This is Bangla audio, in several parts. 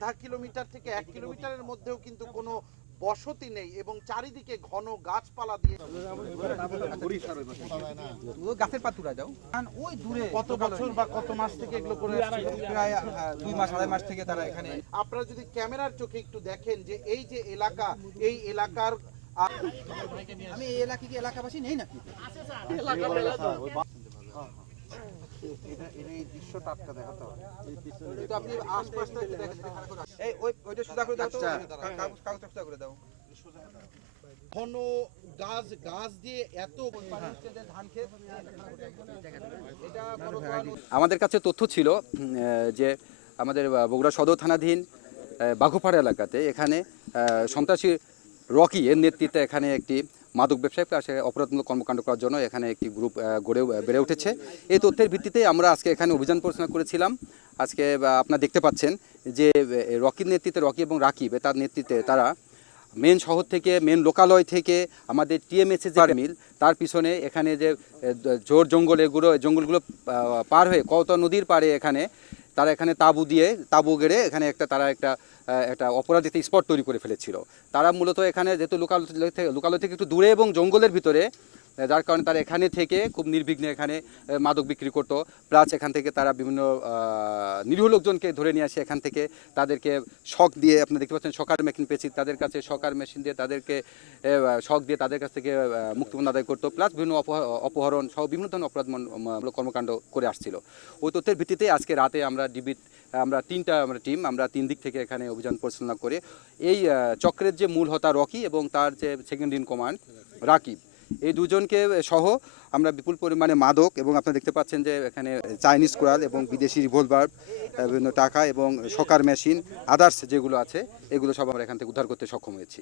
আধা কিলোমিটার থেকে 1 কিলোমিটারের মধ্যেও কিন্তু কোনো বসতি নেই এবং চারিদিকে ঘন গাছপালা দিয়ে। গাছের পাতুরা যাও ওই দূরে কত বছর বা কত মাস থেকে এগুলো করে আসছে? প্রায় 2 মাস 2.5 মাস থেকে তারা এখানে। আপনারা যদি ক্যামেরার চোখে একটু দেখেন যে এই যে এলাকা, এই এলাকার আমি এই এলাকা কি এলাকাবাসী নেই নাকি? এই দৃশ্যটা আপনাকে দেখাতে হবে। তো আপনি আশপাশটা একটু দেখেন, এই ওইটা সোজা করে দাও তো, কাগজটা সোজা করে দাও। ঘন গাছ দিয়ে এত ধান ক্ষেত। আমাদের কাছে তথ্য ছিল যে আমাদের বগুড়া সদর থানাধীন বাঘুপাড়া এলাকাতে এখানে সন্ত্রাসী রকি এর নেতৃত্বে এখানে একটি মাদক ব্যবসায়ী প্লাস অপরাধমূলক কর্মকাণ্ড করার জন্য এখানে একটি গ্রুপ বেড়ে উঠেছে। এই তথ্যের ভিত্তিতে আমরা আজকে এখানে অভিযান পরিচালনা করেছিলাম। আজকে আপনারা দেখতে পাচ্ছেন যে রকির নেতৃত্বে, রকি এবং রাকিব তার নেতৃত্বে তারা মেন শহর থেকে, মেন লোকালয় থেকে আমাদের টিএমএসএ যে মিল তার পিছনে এখানে যে জোর জঙ্গল, জঙ্গলগুলো পার হয়ে কওতা নদীর পাড়ে এখানে তারা এখানে তাঁবু গেড়ে এখানে তারা একটা অপরাধী স্পট তৈরি করে ফেলেছিল। তারা মূলত এখানে যেহেতু লোকালয় থেকে একটু দূরে এবং জঙ্গলের ভিতরে, যার কারণে তারা এখানে থেকে খুব নির্বিঘ্নে এখানে মাদক বিক্রি করতো। প্লাস এখান থেকে তারা বিভিন্ন নিরীহ লোকজনকে ধরে নিয়ে আসে, এখান থেকে তাদেরকে শক দিয়ে, আপনারা দেখতে পাচ্ছেন শকার মেশিন পেয়েছি, তাদের কাছে শকার মেশিন দিয়ে তাদেরকে শক দিয়ে তাদের কাছ থেকে মুক্তিপণ আদায় করতো। প্লাস বিভিন্ন অপহরণ সহ বিভিন্ন ধরনের অপরাধমূলক কর্মকাণ্ড করে আসছিল। ওই তথ্যের ভিত্তিতে আজকে রাতে আমরা টিম 3 দিক থেকে এখানে অভিযান পরিচালনা করে এই চক্রের যে মূল হোতা রকি এবং তার যে সেকেন্ড ইন কমান্ড রাকিব, এই দুজনকে সহ আমরা বিপুল পরিমাণে মাদক এবং আপনারা দেখতে পাচ্ছেন যে এখানে চাইনিজ কোরাল এবং বিদেশি রিভলভার, বিভিন্ন টাকা এবং শকার মেশিন, আদার্স যেগুলো আছে এগুলো সব আমরা এখান থেকে উদ্ধার করতে সক্ষম হয়েছি।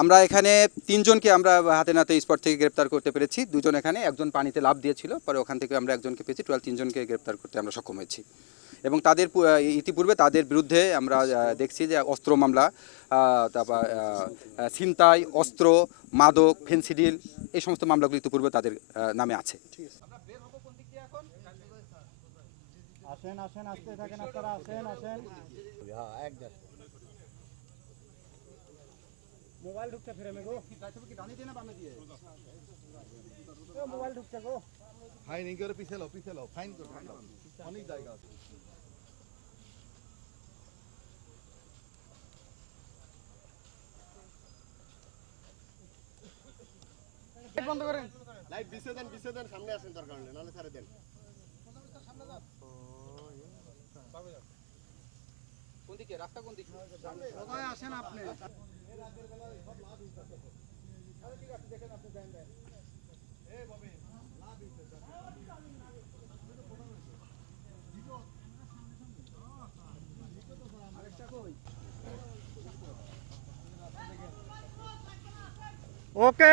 আমরা এখানে 3 জনকে আমরা হাতে নাতে স্পট থেকে গ্রেপ্তার করতে পেরেছি। 2 জন এখানে, একজন পানিতে লাফ দিয়েছিল, পরে ওখান থেকে আমরা একজনকে পেয়েছি। টোটাল 3 জনকে গ্রেপ্তার করতে আমরা সক্ষম হয়েছি এবং তাদের ইতিপূর্বে তাদের বিরুদ্ধে আমরা দেখছি যে অস্ত্র মামলা, তারপর ছিনতাই, অস্ত্র, মাদক, ফেন্সিডিল, এই সমস্ত মামলাগুলো ইতিপূর্বে তাদের নামে আছে। আসেন আসতে থাকেন আপনারা, আসেন। মোবাইল ঢুকতে ফিরে মেগো মোবাইল ঢুকতে গো ফাইন ইনকারে পিছে লো ফাইন করো, অনেক জায়গা আছে। বন্ধ করেন, লাইট বিছে দেন, সামনে আসেন দরকার হলে, নালে ছেড়ে দেন। কোন দিকে রাস্তা, কোন দিকে সবাই আসেন আপনি। ওকে।